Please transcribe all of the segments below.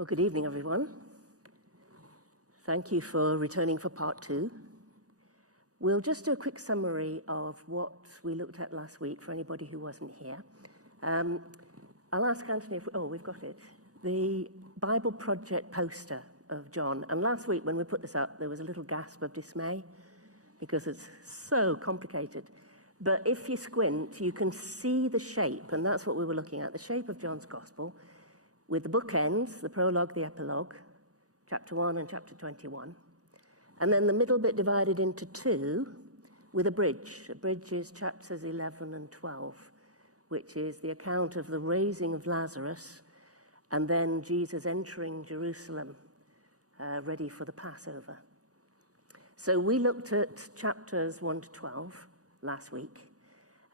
Well, good evening, everyone. Thank you for returning for part 2. We'll just do a quick summary of what we looked at last week for anybody who wasn't here. I'll ask Anthony if, we've got it. The Bible Project poster of John. And last week when we put this up, there was a little gasp of dismay because it's so complicated. But if you squint, you can see the shape, and that's what we were looking at, the shape of John's Gospel, with the bookends, the prologue, the epilogue, chapter 1 and chapter 21. And then the middle bit divided into 2 with a bridge. A bridge is chapters 11 and 12, which is the account of the raising of Lazarus and then Jesus entering Jerusalem, ready for the Passover. So we looked at chapters 1 to 12 last week,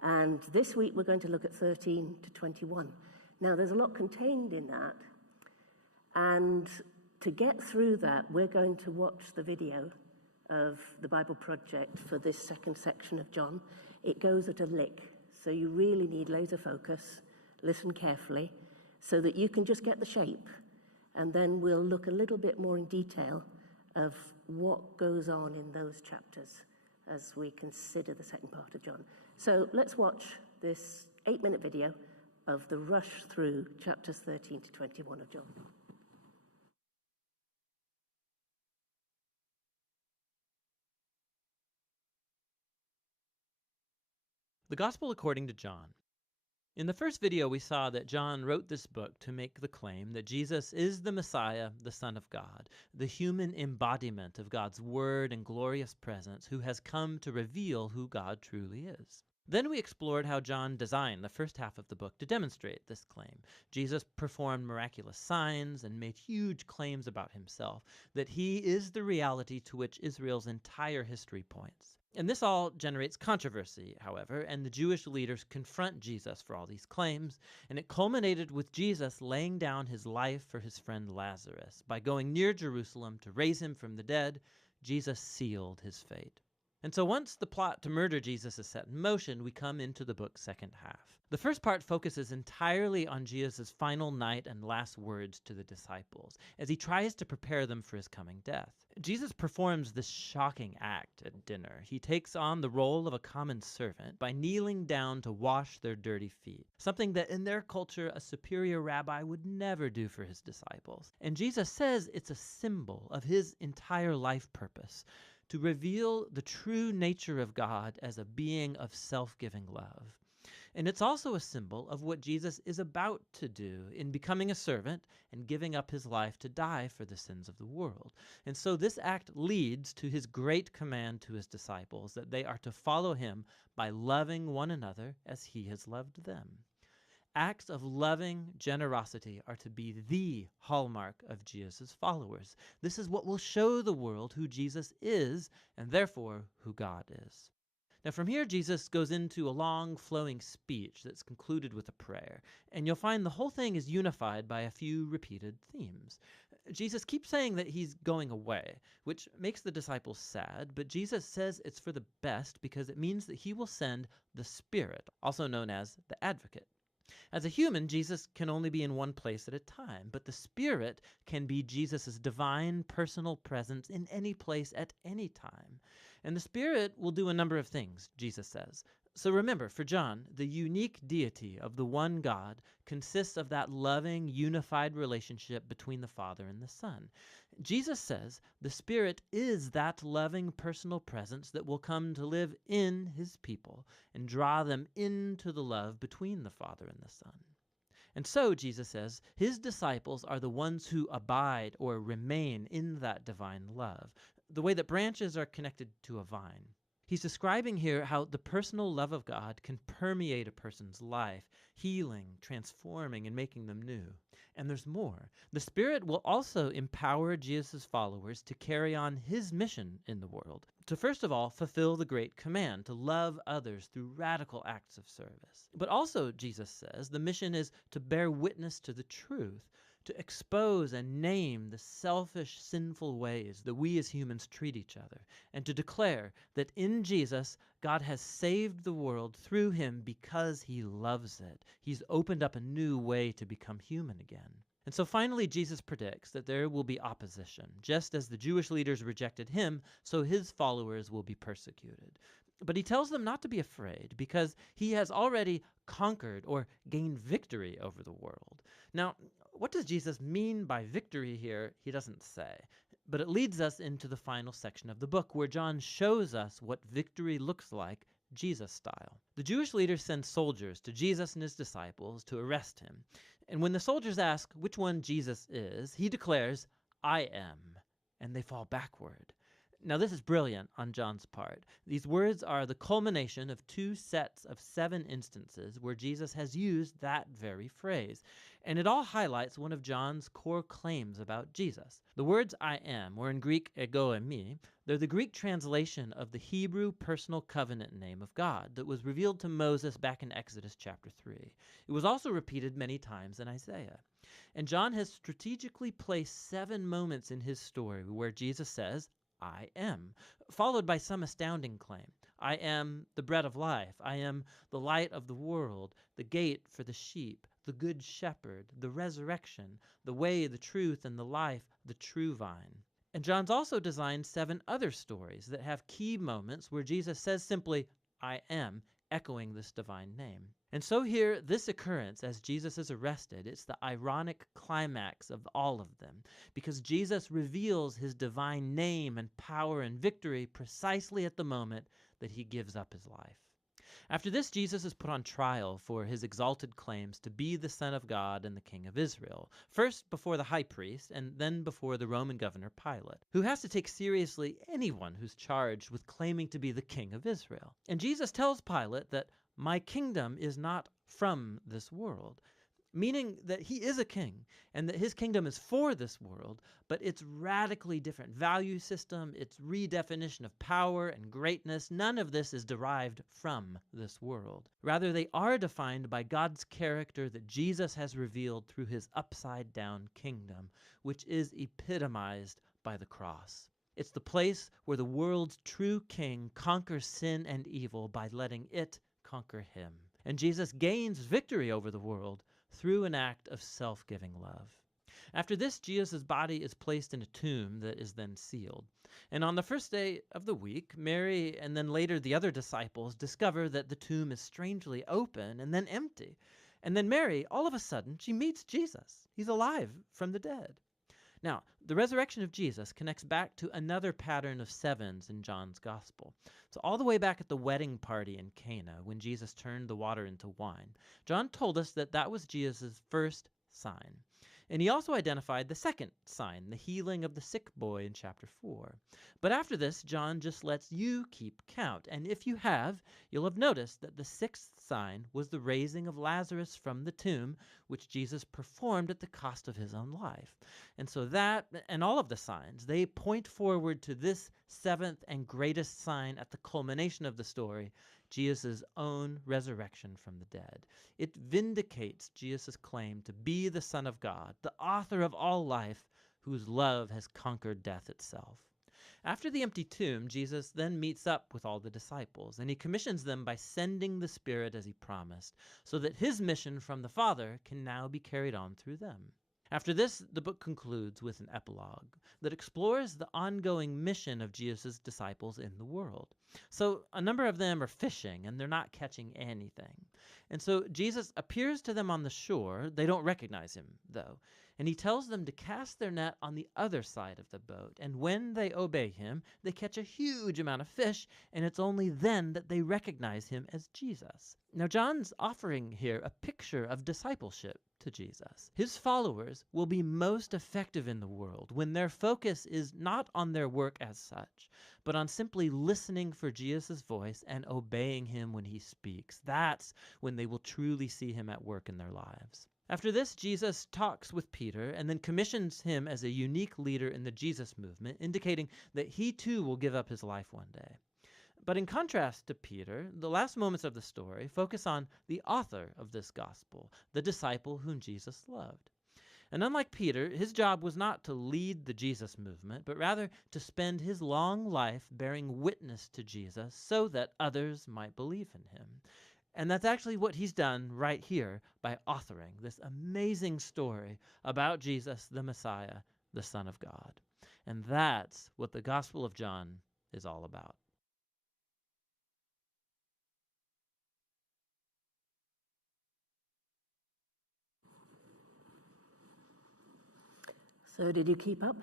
and this week we're going to look at 13 to 21. Now, there's a lot contained in that, and to get through that, we're going to watch the video of the Bible Project for this second section of John. It goes at a lick, so you really need laser focus, listen carefully, so that you can just get the shape, and then we'll look a little bit more in detail of what goes on in those chapters as we consider the second part of John. So let's watch this 8-minute video of the rush through chapters 13 to 21 of John. The Gospel according to John. In the first video, we saw that John wrote this book to make the claim that Jesus is the Messiah, the Son of God, the human embodiment of God's word and glorious presence who has come to reveal who God truly is. Then we explored how John designed the first half of the book to demonstrate this claim. Jesus performed miraculous signs and made huge claims about himself, that he is the reality to which Israel's entire history points. And this all generates controversy, however, and the Jewish leaders confront Jesus for all these claims, and it culminated with Jesus laying down his life for his friend Lazarus. By going near Jerusalem to raise him from the dead, Jesus sealed his fate. And so once the plot to murder Jesus is set in motion, we come into the book's second half. The first part focuses entirely on Jesus' final night and last words to the disciples, as he tries to prepare them for his coming death. Jesus performs this shocking act at dinner. He takes on the role of a common servant by kneeling down to wash their dirty feet, something that in their culture a superior rabbi would never do for his disciples. And Jesus says it's a symbol of his entire life purpose, to reveal the true nature of God as a being of self-giving love. And it's also a symbol of what Jesus is about to do in becoming a servant and giving up his life to die for the sins of the world. And so this act leads to his great command to his disciples that they are to follow him by loving one another as he has loved them. Acts of loving generosity are to be the hallmark of Jesus' followers. This is what will show the world who Jesus is, and therefore who God is. Now from here, Jesus goes into a long, flowing speech that's concluded with a prayer, and you'll find the whole thing is unified by a few repeated themes. Jesus keeps saying that he's going away, which makes the disciples sad, but Jesus says it's for the best because it means that he will send the Spirit, also known as the Advocate. As a human, Jesus can only be in one place at a time, but the Spirit can be Jesus' divine personal presence in any place at any time. And the Spirit will do a number of things, Jesus says. So remember, for John, the unique deity of the one God consists of that loving, unified relationship between the Father and the Son. Jesus says the Spirit is that loving personal presence that will come to live in his people and draw them into the love between the Father and the Son. And so, Jesus says, his disciples are the ones who abide or remain in that divine love, the way that branches are connected to a vine. He's describing here how the personal love of God can permeate a person's life, healing, transforming, and making them new. And there's more. The Spirit will also empower Jesus' followers to carry on his mission in the world, to first of all fulfill the great command to love others through radical acts of service. But also, Jesus says, the mission is to bear witness to the truth, to expose and name the selfish, sinful ways that we as humans treat each other, and to declare that in Jesus, God has saved the world through him because he loves it. He's opened up a new way to become human again. And so finally, Jesus predicts that there will be opposition. Just as the Jewish leaders rejected him, so his followers will be persecuted. But he tells them not to be afraid because he has already conquered or gained victory over the world. Now, what does Jesus mean by victory here? He doesn't say. But it leads us into the final section of the book where John shows us what victory looks like Jesus style. The Jewish leaders send soldiers to Jesus and his disciples to arrest him. And when the soldiers ask which one Jesus is, he declares, "I am," and they fall backward. Now this is brilliant on John's part. These words are the culmination of 2 sets of 7 instances where Jesus has used that very phrase. And it all highlights one of John's core claims about Jesus. The words "I am," or in Greek ego eimi, they're the Greek translation of the Hebrew personal covenant name of God that was revealed to Moses back in Exodus chapter 3. It was also repeated many times in Isaiah. And John has strategically placed 7 moments in his story where Jesus says, "I am," followed by some astounding claim. "I am the bread of life. I am the light of the world, the gate for the sheep, the good shepherd, the resurrection, the way, the truth, and the life, the true vine." And John's also designed 7 other stories that have key moments where Jesus says simply, "I am," echoing this divine name. And so here, this occurrence as Jesus is arrested, it's the ironic climax of all of them, because Jesus reveals his divine name and power and victory precisely at the moment that he gives up his life. After this, Jesus is put on trial for his exalted claims to be the Son of God and the King of Israel, first before the high priest and then before the Roman governor Pilate, who has to take seriously anyone who's charged with claiming to be the King of Israel. And Jesus tells Pilate that "my kingdom is not from this world," meaning that he is a king and that his kingdom is for this world, but its radically different value system, its redefinition of power and greatness, none of this is derived from this world. Rather, they are defined by God's character that Jesus has revealed through his upside-down kingdom, which is epitomized by the cross. It's the place where the world's true king conquers sin and evil by letting it conquer him. And Jesus gains victory over the world through an act of self-giving love. After this, Jesus' body is placed in a tomb that is then sealed. And on the first day of the week, Mary and then later the other disciples discover that the tomb is strangely open and then empty. And then Mary, all of a sudden, she meets Jesus. He's alive from the dead. Now, the resurrection of Jesus connects back to another pattern of 7s in John's gospel. So all the way back at the wedding party in Cana, when Jesus turned the water into wine, John told us that that was Jesus' first sign. And he also identified the second sign, the healing of the sick boy in chapter 4. But after this, John just lets you keep count. And if you have, you'll have noticed that the 6th sign was the raising of Lazarus from the tomb, which Jesus performed at the cost of his own life. And so that, and all of the signs, they point forward to this 7th and greatest sign at the culmination of the story, Jesus' own resurrection from the dead. It vindicates Jesus' claim to be the Son of God, the author of all life, whose love has conquered death itself. After the empty tomb, Jesus then meets up with all the disciples, and he commissions them by sending the Spirit as he promised, so that his mission from the Father can now be carried on through them. After this, the book concludes with an epilogue that explores the ongoing mission of Jesus' disciples in the world. So a number of them are fishing, and they're not catching anything. And so Jesus appears to them on the shore. They don't recognize him, though. And he tells them to cast their net on the other side of the boat. And when they obey him, they catch a huge amount of fish, and it's only then that they recognize him as Jesus. Now, John's offering here a picture of discipleship to Jesus. His followers will be most effective in the world when their focus is not on their work as such, but on simply listening for Jesus' voice and obeying him when he speaks. That's when they will truly see him at work in their lives. After this, Jesus talks with Peter and then commissions him as a unique leader in the Jesus movement, indicating that he too will give up his life one day. But in contrast to Peter, the last moments of the story focus on the author of this gospel, the disciple whom Jesus loved. And unlike Peter, his job was not to lead the Jesus movement, but rather to spend his long life bearing witness to Jesus so that others might believe in him. And that's actually what he's done right here by authoring this amazing story about Jesus, the Messiah, the Son of God. And that's what the Gospel of John is all about. So did you keep up?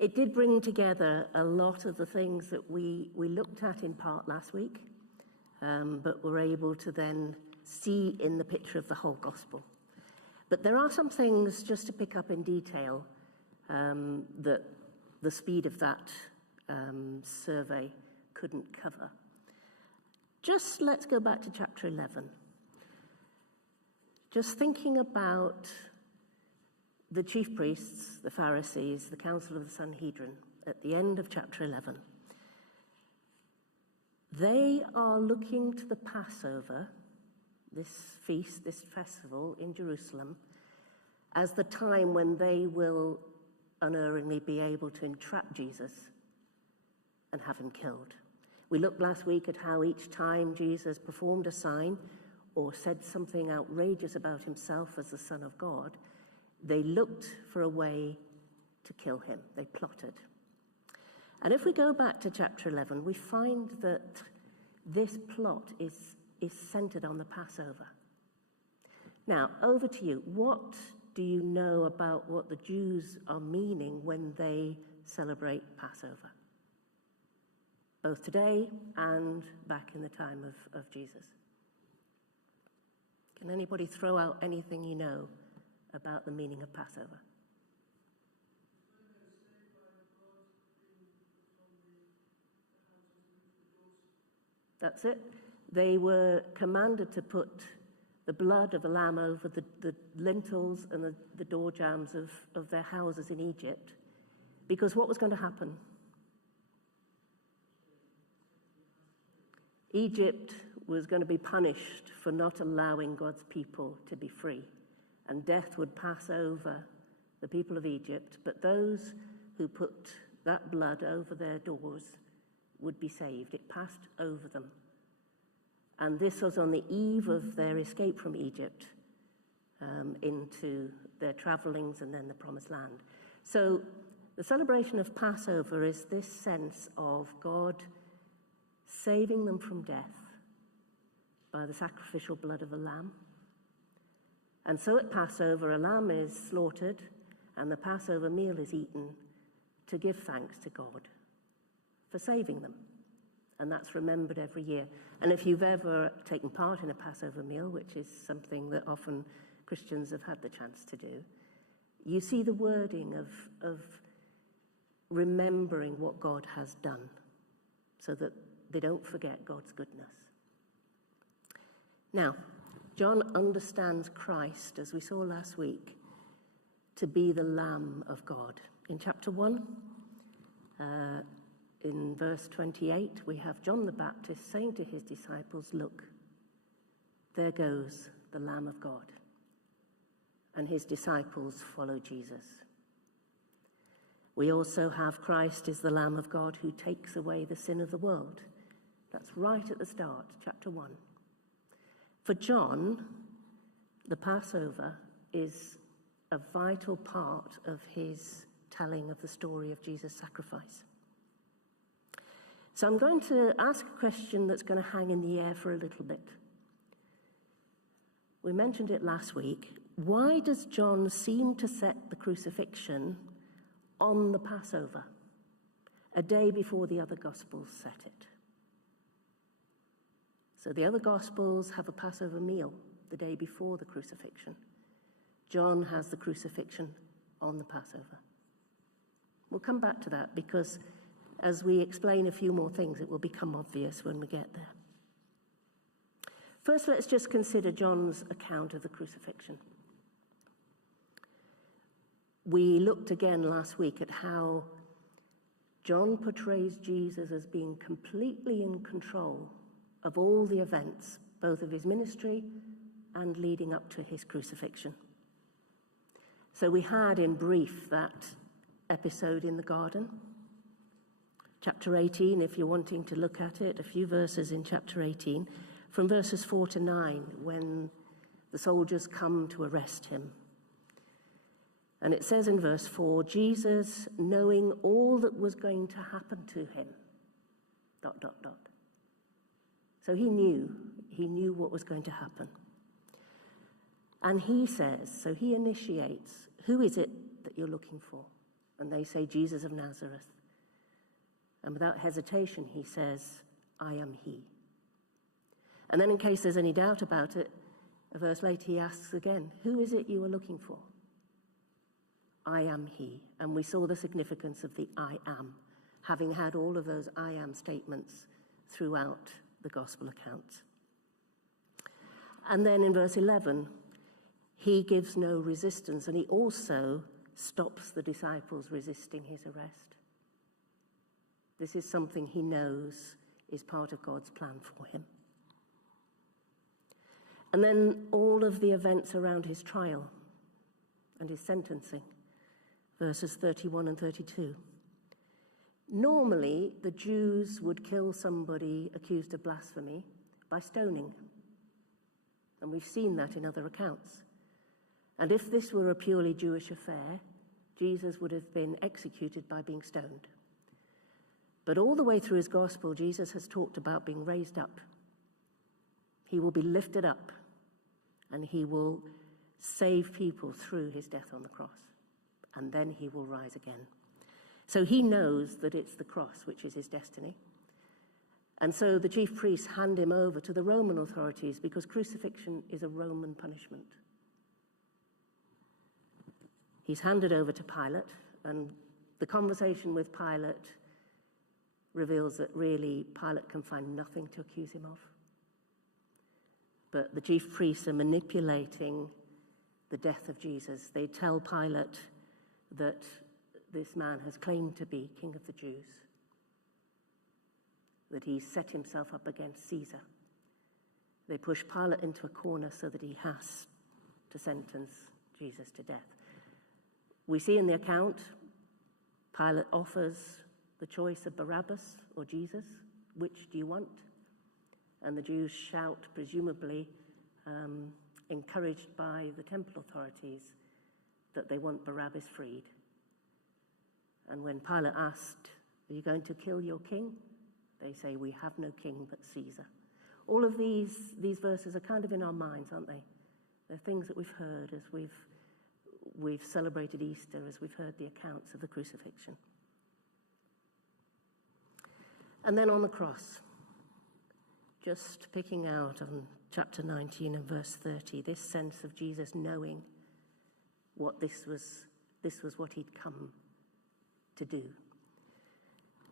It did bring together a lot of the things that we looked at in part last week, but were able to then see in the picture of the whole gospel. But there are some things just to pick up in detail that the speed of that survey couldn't cover. Just let's go back to chapter 11. Just thinking about the chief priests, the Pharisees, the council of the Sanhedrin, at the end of chapter 11. They are looking to the Passover, this feast, this festival in Jerusalem, as the time when they will unerringly be able to entrap Jesus and have him killed. We looked last week at how each time Jesus performed a sign or said something outrageous about himself as the Son of God, they looked for a way to kill him. They plotted. And if we go back to chapter 11, we find that this plot is centered on the Passover. Now, over to you. What do you know about what the Jews are meaning when they celebrate Passover? Both today and back in the time of Jesus. Can anybody throw out anything you know about the meaning of Passover? That's it. They were commanded to put the blood of a lamb over the lintels and the door jambs of their houses in Egypt, because what was going to happen? Egypt was going to be punished for not allowing God's people to be free, and death would pass over the people of Egypt, but those who put that blood over their doors would be saved. It passed over them. And this was on the eve of their escape from Egypt into their travelings and then the Promised Land. So the celebration of Passover is this sense of God saving them from death by the sacrificial blood of a lamb. And so at Passover, a lamb is slaughtered and the Passover meal is eaten to give thanks to God for saving them. And that's remembered every year. And if you've ever taken part in a Passover meal, which is something that often Christians have had the chance to do, you see the wording of remembering what God has done so that they don't forget God's goodness. Now, John understands Christ, as we saw last week, to be the Lamb of God. In chapter 1, in verse 28, we have John the Baptist saying to his disciples, "Look, there goes the Lamb of God." And his disciples follow Jesus. We also have Christ is the Lamb of God who takes away the sin of the world. That's right at the start, chapter 1. For John, the Passover is a vital part of his telling of the story of Jesus' sacrifice. So I'm going to ask a question that's going to hang in the air for a little bit. We mentioned it last week. Why does John seem to set the crucifixion on the Passover, a day before the other Gospels set it? So the other Gospels have a Passover meal the day before the crucifixion. John has the crucifixion on the Passover. We'll come back to that because as we explain a few more things, it will become obvious when we get there. First, let's just consider John's account of the crucifixion. We looked again last week at how John portrays Jesus as being completely in control of all the events, both of his ministry and leading up to his crucifixion. So we had in brief that episode in the garden. Chapter 18, if you're wanting to look at it, a few verses in chapter 18. from verses 4 to 9, when the soldiers come to arrest him. And it says in verse 4, Jesus, knowing all that was going to happen to him, ... So he knew what was going to happen. And he says, so he initiates, who is it that you're looking for? And they say, Jesus of Nazareth. And without hesitation, he says, I am he. And then in case there's any doubt about it, a verse later he asks again, who is it you are looking for? I am he. And we saw the significance of the I am, having had all of those I am statements throughout the gospel accounts. And then in verse 11, he gives no resistance, and he also stops the disciples resisting his arrest. This is something he knows is part of God's plan for him. And then all of the events around his trial and his sentencing, verses 31 and 32. Normally, the Jews would kill somebody accused of blasphemy by stoning. And we've seen that in other accounts. And if this were a purely Jewish affair, Jesus would have been executed by being stoned. But all the way through his gospel, Jesus has talked about being raised up. He will be lifted up, and he will save people through his death on the cross. And then he will rise again. So he knows that it's the cross which is his destiny. And so the chief priests hand him over to the Roman authorities because crucifixion is a Roman punishment. He's handed over to Pilate, and the conversation with Pilate reveals that really Pilate can find nothing to accuse him of. But the chief priests are manipulating the death of Jesus. They tell Pilate that this man has claimed to be King of the Jews, that he's set himself up against Caesar. They push Pilate into a corner so that he has to sentence Jesus to death. We see in the account, Pilate offers the choice of Barabbas or Jesus. Which do you want? And the Jews shout, presumably encouraged by the temple authorities, that they want Barabbas freed. And when Pilate asked, are you going to kill your king? They say, we have no king but Caesar. All of these verses are kind of in our minds, aren't they? They're things that we've heard as we've celebrated Easter, as we've heard the accounts of the crucifixion. And then on the cross, just picking out on chapter 19 and verse 30, this sense of Jesus knowing what this was what he'd come to do.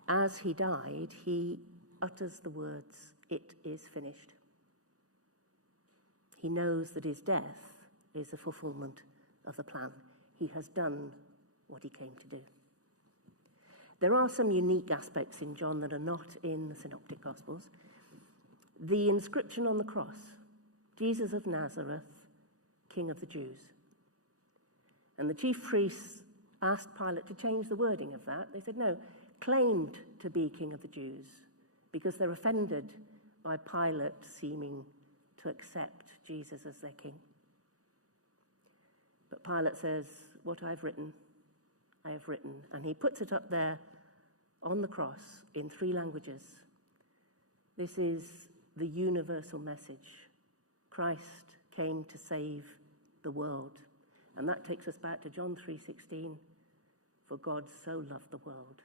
As he died, he utters the words, it is finished. He knows that his death is the fulfillment of the plan. He has done what he came to do. There are some unique aspects in John that are not in the Synoptic Gospels. The inscription on the cross, Jesus of Nazareth, King of the Jews. And the chief priests asked Pilate to change the wording of that. They said, no, claimed to be King of the Jews, because they're offended by Pilate seeming to accept Jesus as their king. But Pilate says, what I've written, I have written. And he puts it up there on the cross in 3 languages. This is the universal message. Christ came to save the world. And that takes us back to John 3:16. For God so loved the world.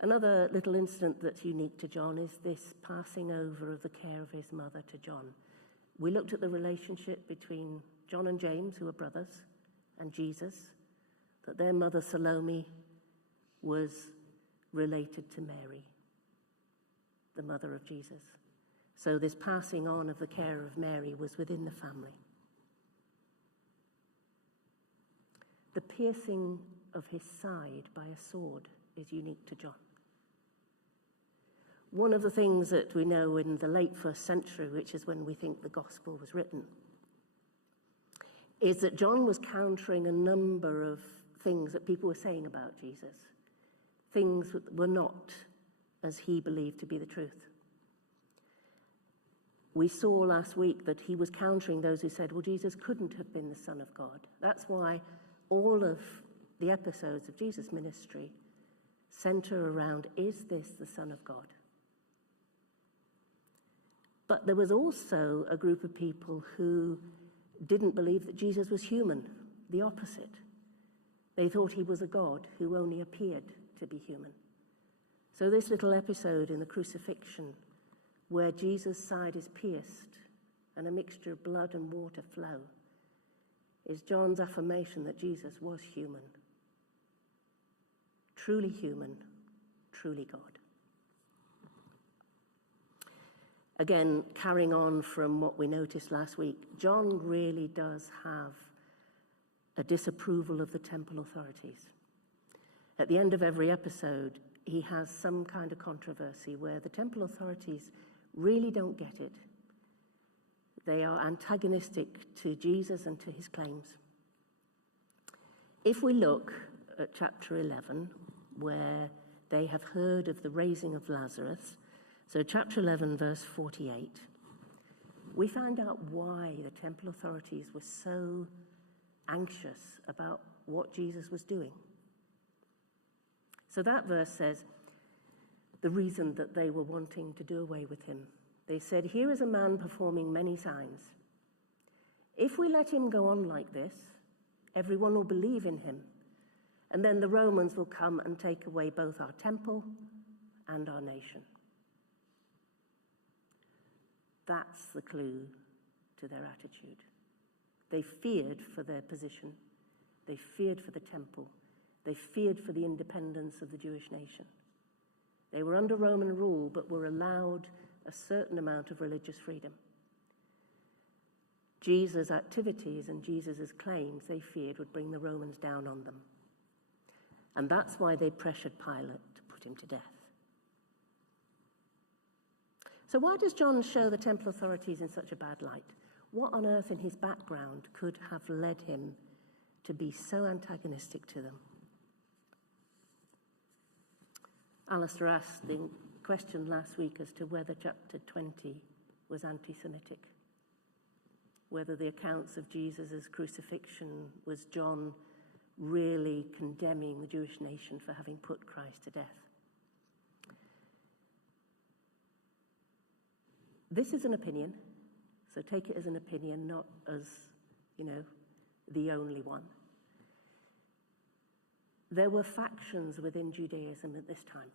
Another little incident that's unique to John is this passing over of the care of his mother to John. We looked at the relationship between John and James, who are brothers, and Jesus, that their mother Salome was related to Mary, the mother of Jesus. So this passing on of the care of Mary was within the family. The piercing of his side by a sword is unique to John. One of the things that we know in the late 1st century, which is when we think the gospel was written, is that John was countering a number of things that people were saying about Jesus, things that were not as he believed to be the truth. We saw last week that he was countering those who said, well, Jesus couldn't have been the Son of God. That's why all of the episodes of Jesus' ministry center around, is this the Son of God? But there was also a group of people who didn't believe that Jesus was human, the opposite. They thought he was a God who only appeared to be human. So this little episode in the crucifixion, where Jesus' side is pierced and a mixture of blood and water flow, is John's affirmation that Jesus was human. Truly human, truly God. Again, carrying on from what we noticed last week, John really does have a disapproval of the temple authorities. At the end of every episode, he has some kind of controversy where the temple authorities really don't get it. They are antagonistic to Jesus and to his claims. If we look at chapter 11, where they have heard of the raising of Lazarus, so chapter 11, verse 48, we find out why the temple authorities were so anxious about what Jesus was doing. So that verse says the reason that they were wanting to do away with him. They said, here is a man performing many signs. If we let him go on like this, everyone will believe in him, and then the Romans will come and take away both our temple and our nation. That's the clue to their attitude. They feared for their position. They feared for the temple. They feared for the independence of the Jewish nation. They were under Roman rule, but were allowed a certain amount of religious freedom. Jesus' activities and Jesus' claims, they feared, would bring the Romans down on them. And that's why they pressured Pilate to put him to death. So why does John show the temple authorities in such a bad light? What on earth in his background could have led him to be so antagonistic to them? Alistair asked the question last week as to whether chapter 20 was anti-Semitic, whether the accounts of Jesus' crucifixion was John really condemning the Jewish nation for having put Christ to death. This is an opinion, so take it as an opinion, not as, the only one. There were factions within Judaism at this time,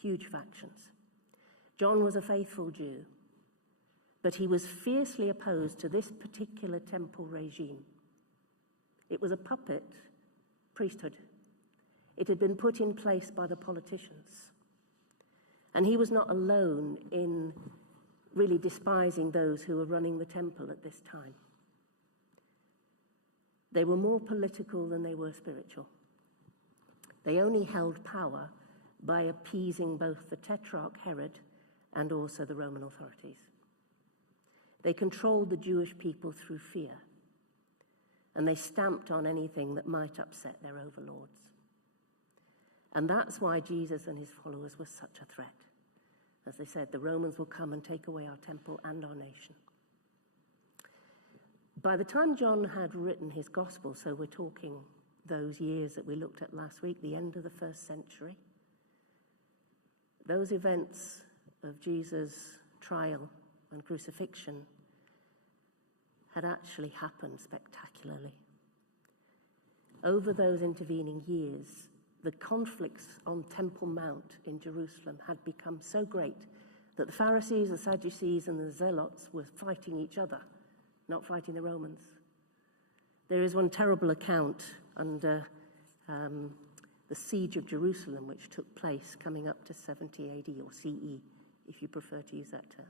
huge factions. John was a faithful Jew, but he was fiercely opposed to this particular temple regime. It was a puppet priesthood. It had been put in place by the politicians. And he was not alone in really despising those who were running the temple at this time. They were more political than they were spiritual. They only held power by appeasing both the Tetrarch Herod and also the Roman authorities. They controlled the Jewish people through fear, and they stamped on anything that might upset their overlords. And that's why Jesus and his followers were such a threat. As they said, the Romans will come and take away our temple and our nation. By the time John had written his gospel, so we're talking those years that we looked at last week, the end of the 1st century, those events of Jesus' trial and crucifixion had actually happened spectacularly. Over those intervening years, the conflicts on Temple Mount in Jerusalem had become so great that the Pharisees, the Sadducees, and the Zealots were fighting each other, not fighting the Romans. There is one terrible account under the siege of Jerusalem, which took place coming up to 70 AD, or CE, if you prefer to use that term.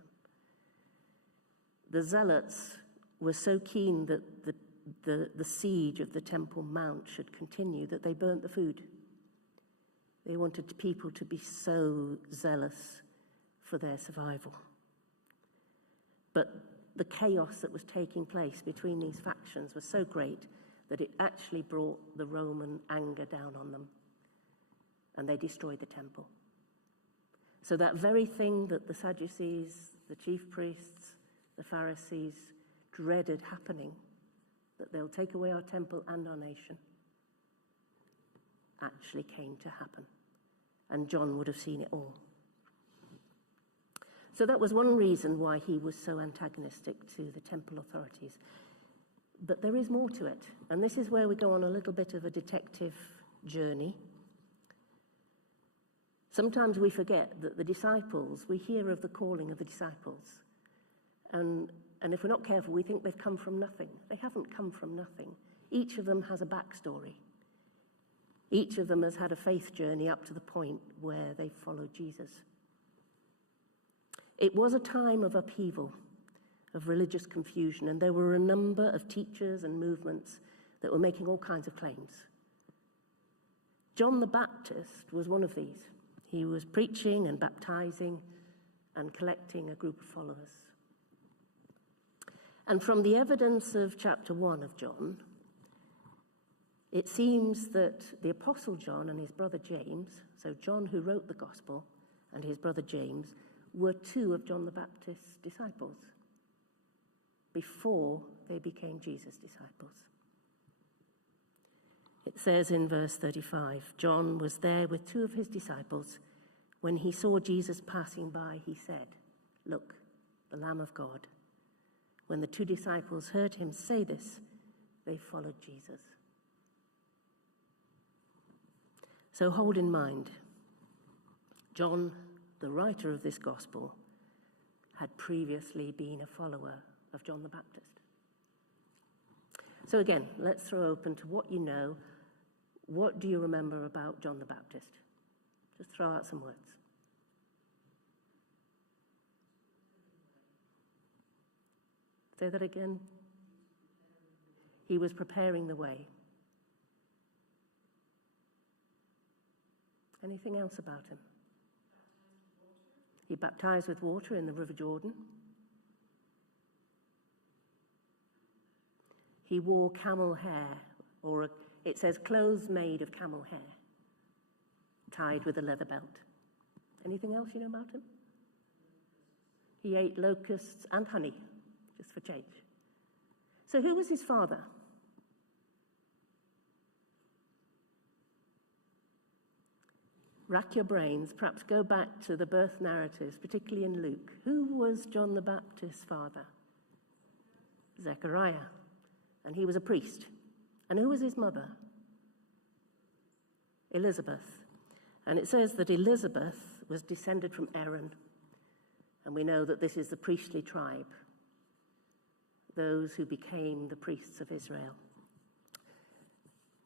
The Zealots were so keen that the siege of the Temple Mount should continue that they burnt the food. They wanted people to be so zealous for their survival. But the chaos that was taking place between these factions was so great that it actually brought the Roman anger down on them, and they destroyed the temple. So that very thing that the Sadducees the chief priests, the Pharisees dreaded happening, that they'll take away our temple and our nation, actually came to happen. And John would have seen it all. So that was one reason why he was so antagonistic to the temple authorities. But there is more to it. And this is where we go on a little bit of a detective journey. Sometimes we forget that the disciples, we hear of the calling of the disciples. And if we're not careful, we think they've come from nothing. They haven't come from nothing. Each of them has a backstory. Each of them has had a faith journey up to the point where they followed Jesus. It was a time of upheaval, of religious confusion, and there were a number of teachers and movements that were making all kinds of claims. John the Baptist was one of these. He was preaching and baptizing and collecting a group of followers. And from the evidence of chapter 1 of John, it seems that the Apostle John and his brother James, so John who wrote the Gospel and his brother James, were two of John the Baptist's disciples before they became Jesus' disciples. It says in verse 35, John was there with two of his disciples. When he saw Jesus passing by, he said, "Look, the Lamb of God." When the two disciples heard him say this, they followed Jesus. So hold in mind, John, the writer of this gospel, had previously been a follower of John the Baptist. So again, let's throw open to what you know. What do you remember about John the Baptist? Just throw out some words. Say that again. He was preparing the way. Anything else about him? He baptized with water in the River Jordan. He wore camel hair, or it says clothes made of camel hair, tied with a leather belt. Anything else you know about him? He ate locusts and honey, just for change. So who was his father? Rack your brains, perhaps go back to the birth narratives, particularly in Luke. Who was John the Baptist's father? Zechariah. And he was a priest. And who was his mother? Elizabeth. And it says that Elizabeth was descended from Aaron. And we know that this is the priestly tribe, those who became the priests of Israel.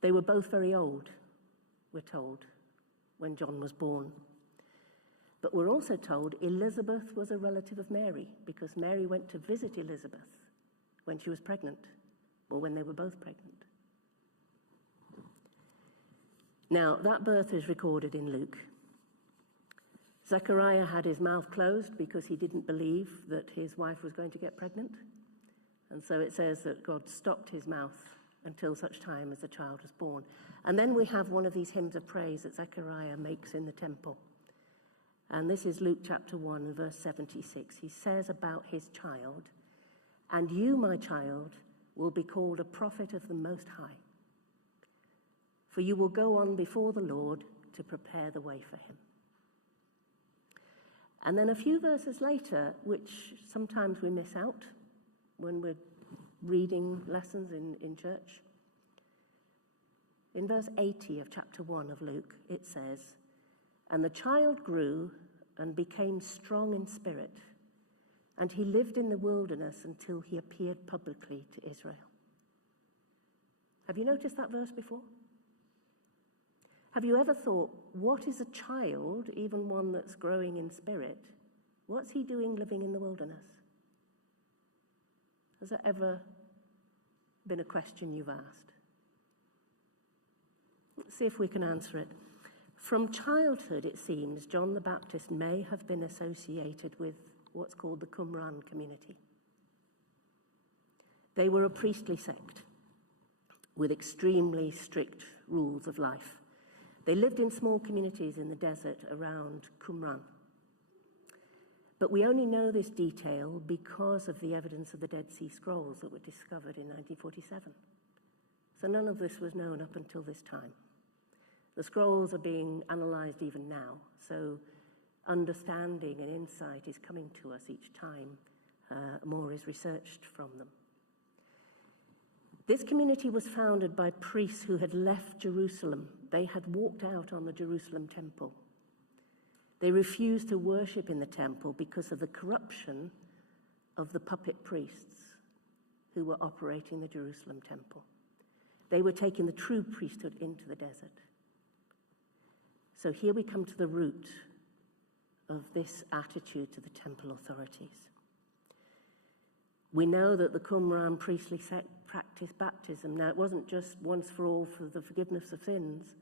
They were both very old, we're told, when John was born. But we're also told Elizabeth was a relative of Mary, because Mary went to visit Elizabeth when she was pregnant, or when they were both pregnant. Now, that birth is recorded in Luke. Zechariah had his mouth closed because he didn't believe that his wife was going to get pregnant. And so it says that God stopped his mouth until such time as the child was born. And then we have one of these hymns of praise that Zechariah makes in the temple. And this is Luke chapter 1, verse 76. He says about his child, "And you, my child, will be called a prophet of the Most High. For you will go on before the Lord to prepare the way for him." And then a few verses later, which sometimes we miss out when we're reading lessons in church. In verse 80 of chapter 1 of Luke, it says, "And the child grew and became strong in spirit, and he lived in the wilderness until he appeared publicly to Israel." Have you noticed that verse before? Have you ever thought, what is a child, even one that's growing in spirit, what's he doing living in the wilderness? Has that ever been a question you've asked? Let's see if we can answer it. From childhood, it seems, John the Baptist may have been associated with what's called the Qumran community. They were a priestly sect with extremely strict rules of life. They lived in small communities in the desert around Qumran. But we only know this detail because of the evidence of the Dead Sea Scrolls that were discovered in 1947. So none of this was known up until this time. The scrolls are being analysed even now, so understanding and insight is coming to us each time more is researched from them. This community was founded by priests who had left Jerusalem. They had walked out on the Jerusalem temple. They refused to worship in the temple because of the corruption of the puppet priests who were operating the Jerusalem temple. They were taking the true priesthood into the desert. So here we come to the root of this attitude to the temple authorities. We know that the Qumran priestly sect practiced baptism. Now, it wasn't just once for all for the forgiveness of sins.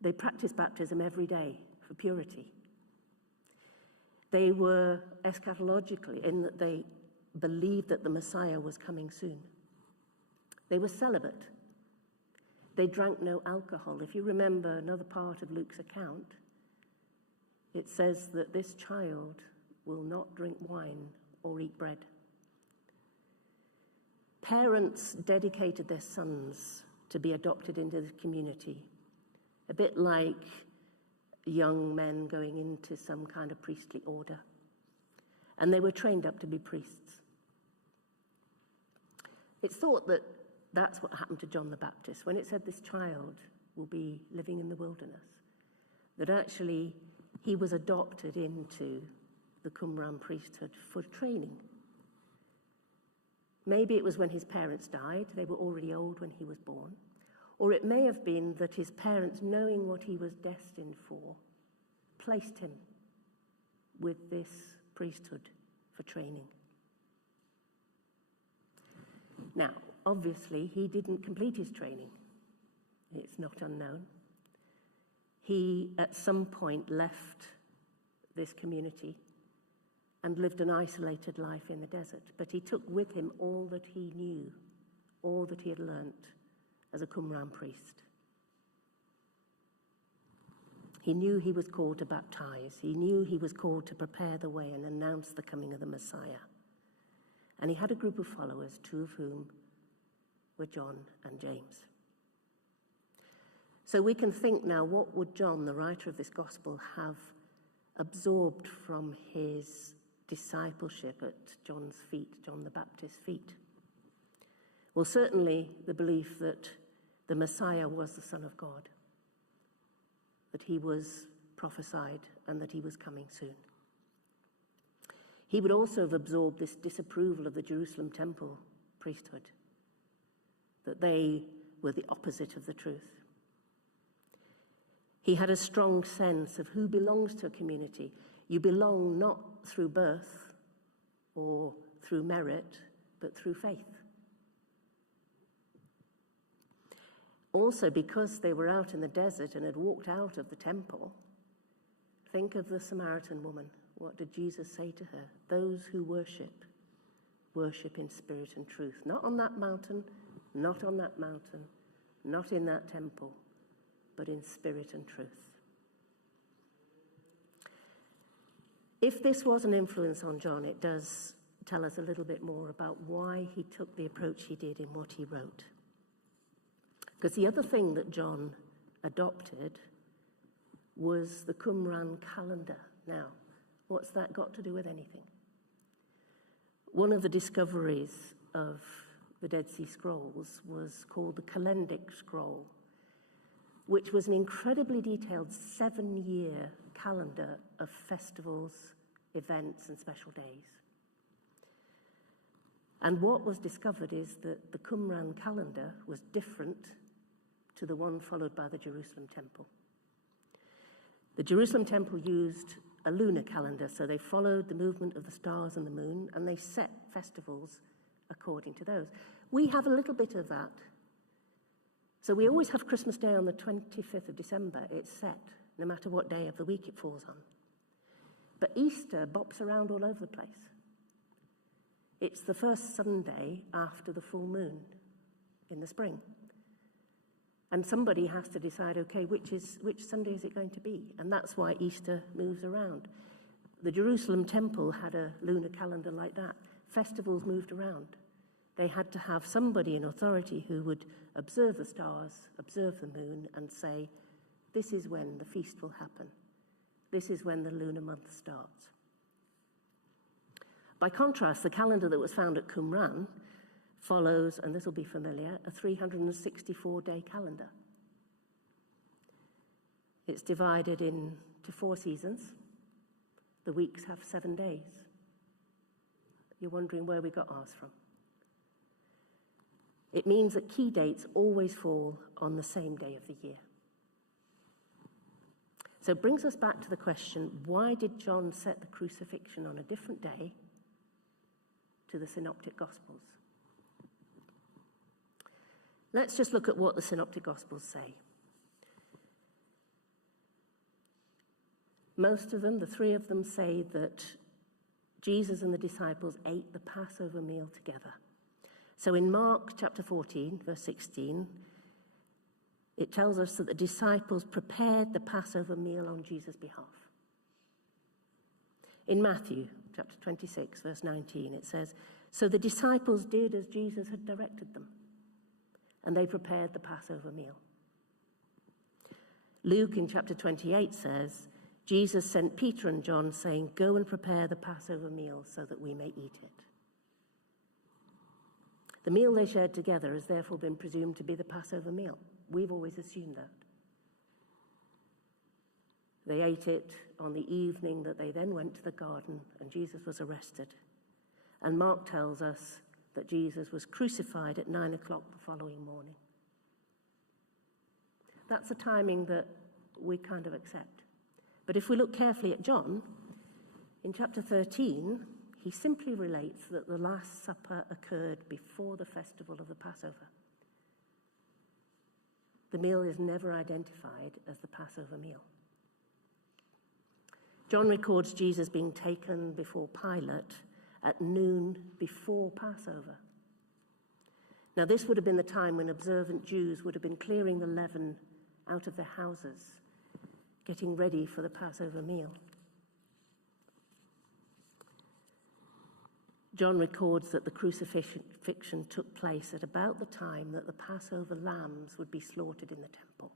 They practiced baptism every day for purity. They were eschatologically in that they believed that the Messiah was coming soon. They were celibate. They drank no alcohol. If you remember another part of Luke's account, it says that this child will not drink wine or eat bread. Parents dedicated their sons to be adopted into the community, a bit like young men going into some kind of priestly order. And they were trained up to be priests. It's thought that that's what happened to John the Baptist when it said this child will be living in the wilderness, that actually he was adopted into the Qumran priesthood for training. Maybe it was when his parents died, they were already old when he was born. Or it may have been that his parents, knowing what he was destined for, placed him with this priesthood for training. Now, obviously, he didn't complete his training. It's not unknown. He, at some point, left this community and lived an isolated life in the desert. But he took with him all that he knew, all that he had learnt as a Qumran priest. He knew he was called to baptize. He knew he was called to prepare the way and announce the coming of the Messiah. And he had a group of followers, two of whom were John and James. So we can think now, what would John, the writer of this gospel, have absorbed from his discipleship at John's feet, John the Baptist's feet? Well, certainly the belief that the Messiah was the Son of God, that he was prophesied and that he was coming soon. He would also have absorbed this disapproval of the Jerusalem temple priesthood, that they were the opposite of the truth. He had a strong sense of who belongs to a community. You belong not through birth or through merit, but through faith. Also, because they were out in the desert and had walked out of the temple, think of the Samaritan woman. What did Jesus say to her? Those who worship, worship in spirit and truth. Not on that mountain, not on that mountain, not in that temple, but in spirit and truth. If this was an influence on John, it does tell us a little bit more about why he took the approach he did in what he wrote. Because the other thing that John adopted was the Qumran calendar. Now, what's that got to do with anything? One of the discoveries of the Dead Sea Scrolls was called the Kalendic Scroll, which was an incredibly detailed 7-year calendar of festivals, events, and special days. And what was discovered is that the Qumran calendar was different to the one followed by the Jerusalem temple. The Jerusalem temple used a lunar calendar, so they followed the movement of the stars and the moon, and they set festivals according to those. We have a little bit of that. So we always have Christmas Day on the 25th of December. It's set, no matter what day of the week it falls on. But Easter bops around all over the place. It's the first Sunday after the full moon in the spring. And somebody has to decide, okay, which Sunday is it going to be? And that's why Easter moves around. The Jerusalem temple had a lunar calendar like that. Festivals moved around. They had to have somebody in authority who would observe the stars, observe the moon, and say, this is when the feast will happen. This is when the lunar month starts. By contrast, the calendar that was found at Qumran follows, and this will be familiar, a 364-day calendar. It's divided into 4 seasons. The weeks have 7 days. You're wondering where we got ours from. It means that key dates always fall on the same day of the year. So it brings us back to the question, why did John set the crucifixion on a different day to the Synoptic Gospels? Let's just look at what the Synoptic Gospels say. Most of them, the 3 of them, say that Jesus and the disciples ate the Passover meal together. So in Mark chapter 14, verse 16, it tells us that the disciples prepared the Passover meal on Jesus' behalf. In Matthew chapter 26, verse 19, it says, so the disciples did as Jesus had directed them, and they prepared the Passover meal. Luke in chapter 28 says, Jesus sent Peter and John saying, go and prepare the Passover meal so that we may eat it. The meal they shared together has therefore been presumed to be the Passover meal. We've always assumed that. They ate it on the evening that they then went to the garden and Jesus was arrested. And Mark tells us that Jesus was crucified at 9 o'clock the following morning. That's a timing that we kind of accept. But if we look carefully at John, in chapter 13, he simply relates that the Last Supper occurred before the festival of the Passover. The meal is never identified as the Passover meal. John records Jesus being taken before Pilate at noon before Passover. Now, this would have been the time when observant Jews would have been clearing the leaven out of their houses, getting ready for the Passover meal. John records that the crucifixion took place at about the time that the Passover lambs would be slaughtered in the temple.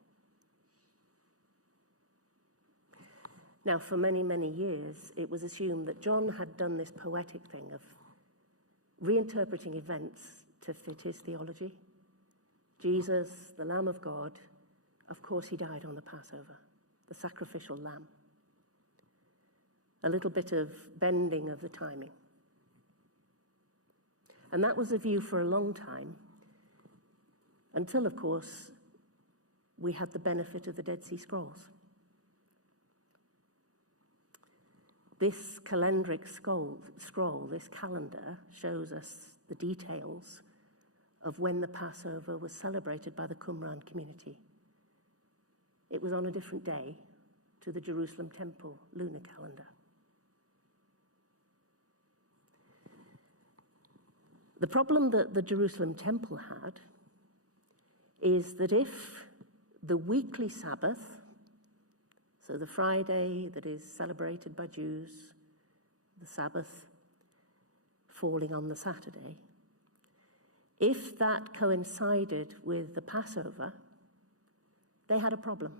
Now, for many, many years, it was assumed that John had done this poetic thing of reinterpreting events to fit his theology. Jesus, the Lamb of God, of course he died on the Passover, the sacrificial lamb. A little bit of bending of the timing. And that was the view for a long time, until, of course, we had the benefit of the Dead Sea Scrolls. This calendric scroll, this calendar, shows us the details of when the Passover was celebrated by the Qumran community. It was on a different day to the Jerusalem temple lunar calendar. The problem that the Jerusalem temple had is that if the weekly Sabbath, so the Friday that is celebrated by Jews, the Sabbath falling on the Saturday, if that coincided with the Passover, they had a problem.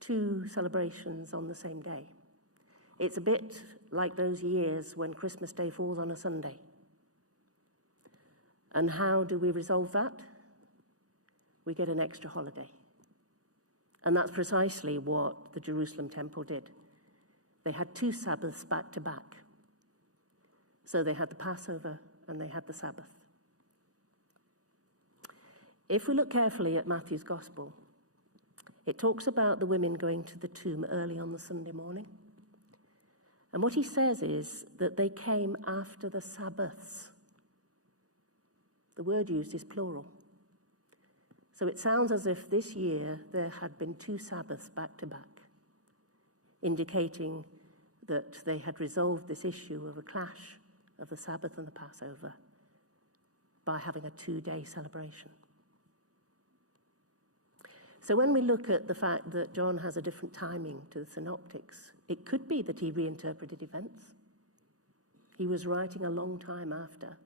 2 celebrations on the same day. It's a bit like those years when Christmas Day falls on a Sunday. And how do we resolve that? We get an extra holiday. And that's precisely what the Jerusalem temple did. They had 2 Sabbaths back to back. So they had the Passover and they had the Sabbath. If we look carefully at Matthew's Gospel, it talks about the women going to the tomb early on the Sunday morning. And what he says is that they came after the Sabbaths. The word used is plural. So it sounds as if this year there had been 2 Sabbaths back to back, indicating that they had resolved this issue of a clash of the Sabbath and the Passover by having a 2-day celebration. So when we look at the fact that John has a different timing to the synoptics, it could be that he reinterpreted events. He was writing a long time after.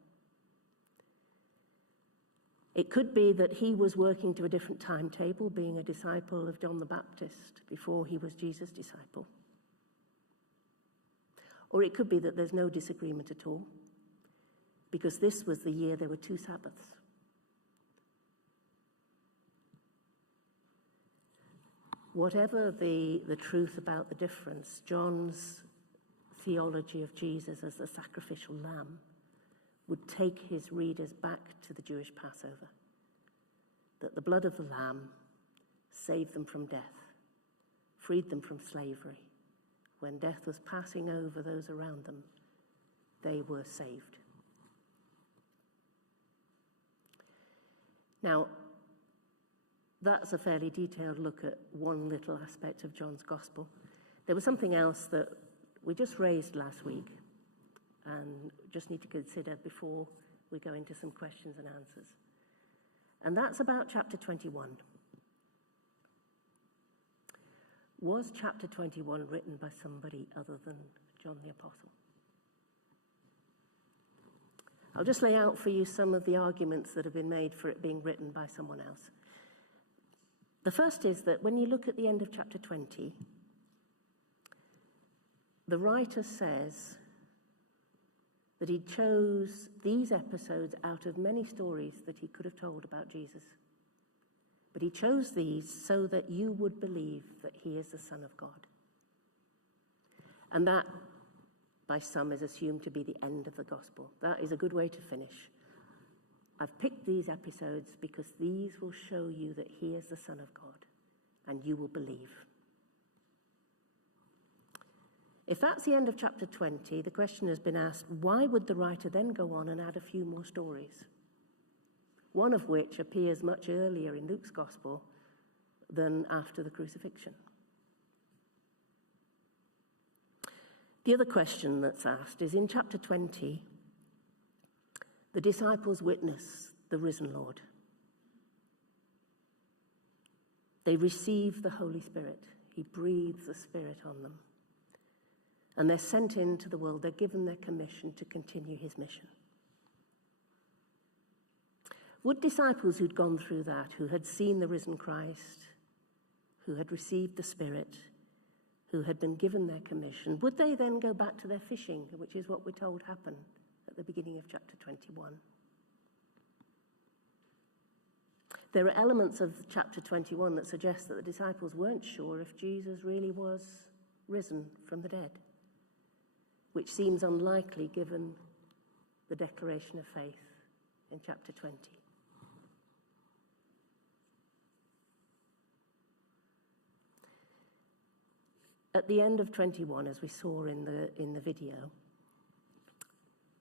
It could be that he was working to a different timetable, being a disciple of John the Baptist before he was Jesus' disciple. Or it could be that there's no disagreement at all, because this was the year there were 2 Sabbaths. Whatever the truth about the difference, John's theology of Jesus as the sacrificial lamb would take his readers back to the Jewish Passover, that the blood of the lamb saved them from death, freed them from slavery. When death was passing over those around them, they were saved. Now, that's a fairly detailed look at one little aspect of John's gospel. There was something else that we just raised last week and just need to consider before we go into some questions and answers. And that's about chapter 21. Was chapter 21 written by somebody other than John the Apostle? I'll just lay out for you some of the arguments that have been made for it being written by someone else. The first is that when you look at the end of chapter 20, the writer says that he chose these episodes out of many stories that he could have told about Jesus. But he chose these so that you would believe that he is the Son of God. And that, by some, is assumed to be the end of the gospel. That is a good way to finish. I've picked these episodes because these will show you that he is the Son of God, and you will believe. If that's the end of chapter 20, the question has been asked, why would the writer then go on and add a few more stories? One of which appears much earlier in Luke's gospel than after the crucifixion. The other question that's asked is in chapter 20, the disciples witness the risen Lord. They receive the Holy Spirit. He breathes the Spirit on them. And they're sent into the world. They're given their commission to continue his mission. Would disciples who'd gone through that, who had seen the risen Christ, who had received the Spirit, who had been given their commission, would they then go back to their fishing, which is what we're told happened at the beginning of chapter 21? There are elements of chapter 21 that suggest that the disciples weren't sure if Jesus really was risen from the dead, which seems unlikely given the declaration of faith in chapter 20. At the end of 21, as we saw in the video,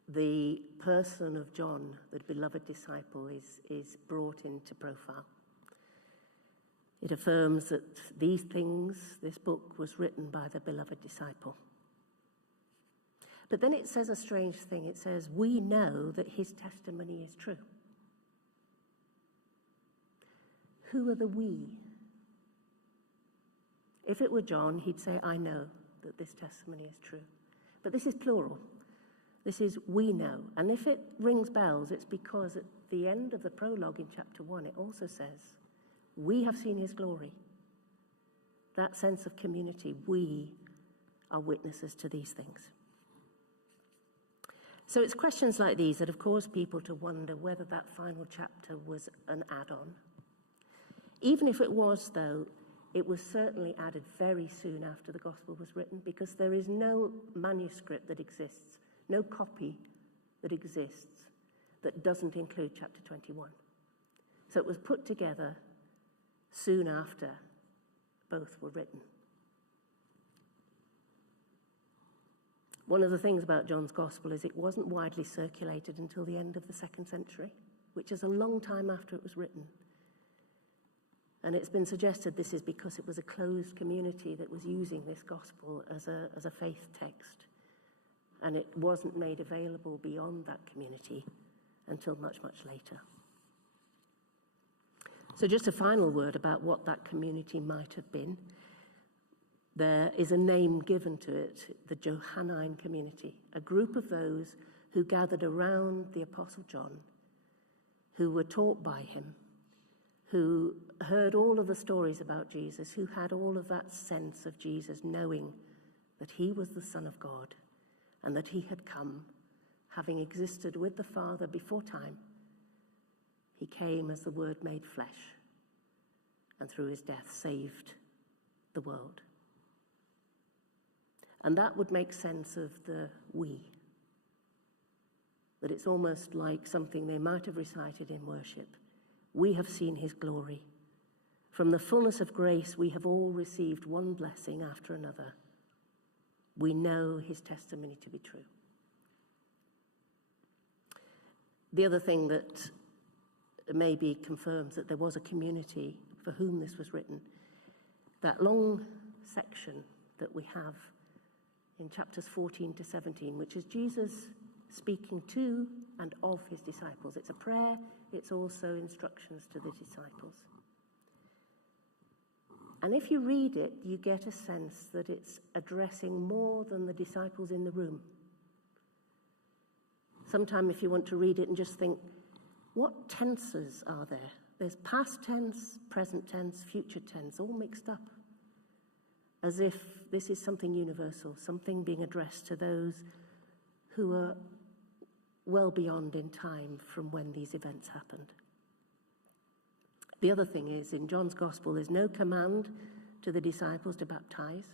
the person of John, the beloved disciple, is brought into profile. It affirms that these things, this book, was written by the beloved disciple. But then it says a strange thing. It says, we know that his testimony is true. Who are the we? If it were John, he'd say, I know that this testimony is true. But this is plural. This is we know. And if it rings bells, it's because at the end of the prologue in chapter 1, it also says, we have seen his glory. That sense of community, we are witnesses to these things. So it's questions like these that have caused people to wonder whether that final chapter was an add-on. Even if it was, though, it was certainly added very soon after the gospel was written, because there is no manuscript that exists, no copy that exists that doesn't include chapter 21. So it was put together soon after both were written. One of the things about John's gospel is it wasn't widely circulated until the end of the 2nd century, which is a long time after it was written. And it's been suggested this is because it was a closed community that was using this gospel as a faith text. And it wasn't made available beyond that community until much, much later. So just a final word about what that community might have been. There is a name given to it, the Johannine community, a group of those who gathered around the Apostle John, who were taught by him, who heard all of the stories about Jesus, who had all of that sense of Jesus, knowing that he was the Son of God and that he had come, having existed with the Father before time. He came as the Word made flesh, and through his death saved the world. And that would make sense of the we. That it's almost like something they might have recited in worship. We have seen his glory. From the fullness of grace, we have all received one blessing after another. We know his testimony to be true. The other thing that maybe confirms that there was a community for whom this was written, that long section that we have in chapters 14 to 17, which is Jesus speaking to and of his disciples. It's a prayer, it's also instructions to the disciples. And if you read it, you get a sense that it's addressing more than the disciples in the room. Sometime if you want to read it and just think, what tenses are there? There's past tense, present tense, future tense, all mixed up. As if this is something universal, something being addressed to those who are well beyond in time from when these events happened. The other thing is, in John's Gospel, there's no command to the disciples to baptize.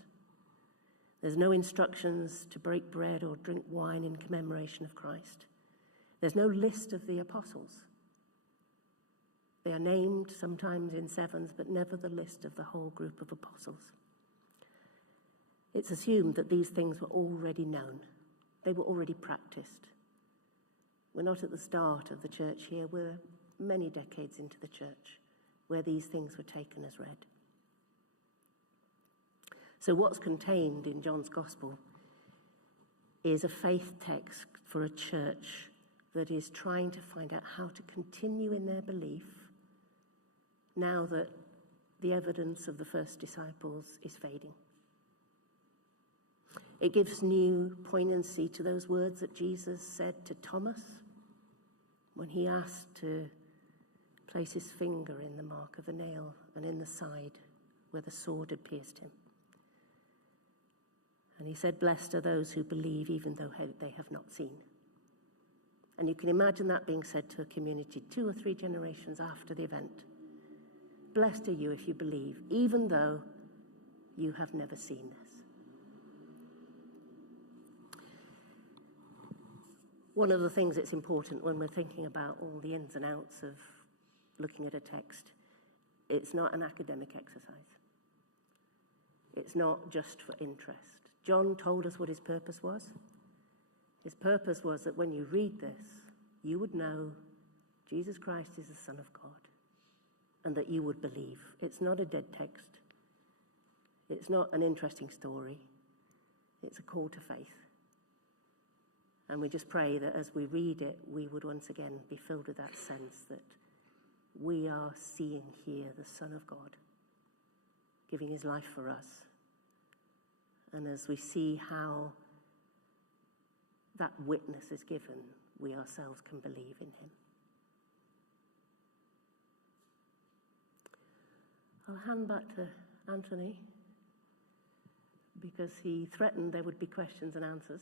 There's no instructions to break bread or drink wine in commemoration of Christ. There's no list of the apostles. They are named sometimes in sevens, but never the list of the whole group of apostles. It's assumed that these things were already known. They were already practiced. We're not at the start of the church here. We're many decades into the church where these things were taken as read. So what's contained in John's Gospel is a faith text for a church that is trying to find out how to continue in their belief now that the evidence of the first disciples is fading. It gives new poignancy to those words that Jesus said to Thomas when he asked to place his finger in the mark of the nail and in the side where the sword had pierced him. And he said, "Blessed are those who believe even though they have not seen." And you can imagine that being said to a community 2 or 3 generations after the event. Blessed are you if you believe, even though you have never seen this. One of the things that's important when we're thinking about all the ins and outs of looking at a text, it's not an academic exercise. It's not just for interest. John told us what his purpose was. His purpose was that when you read this, you would know Jesus Christ is the Son of God and that you would believe. It's not a dead text. It's not an interesting story. It's a call to faith. And we just pray that as we read it, we would once again be filled with that sense that we are seeing here the Son of God giving his life for us. And as we see how that witness is given, we ourselves can believe in him. I'll hand back to Anthony because he threatened there would be questions and answers.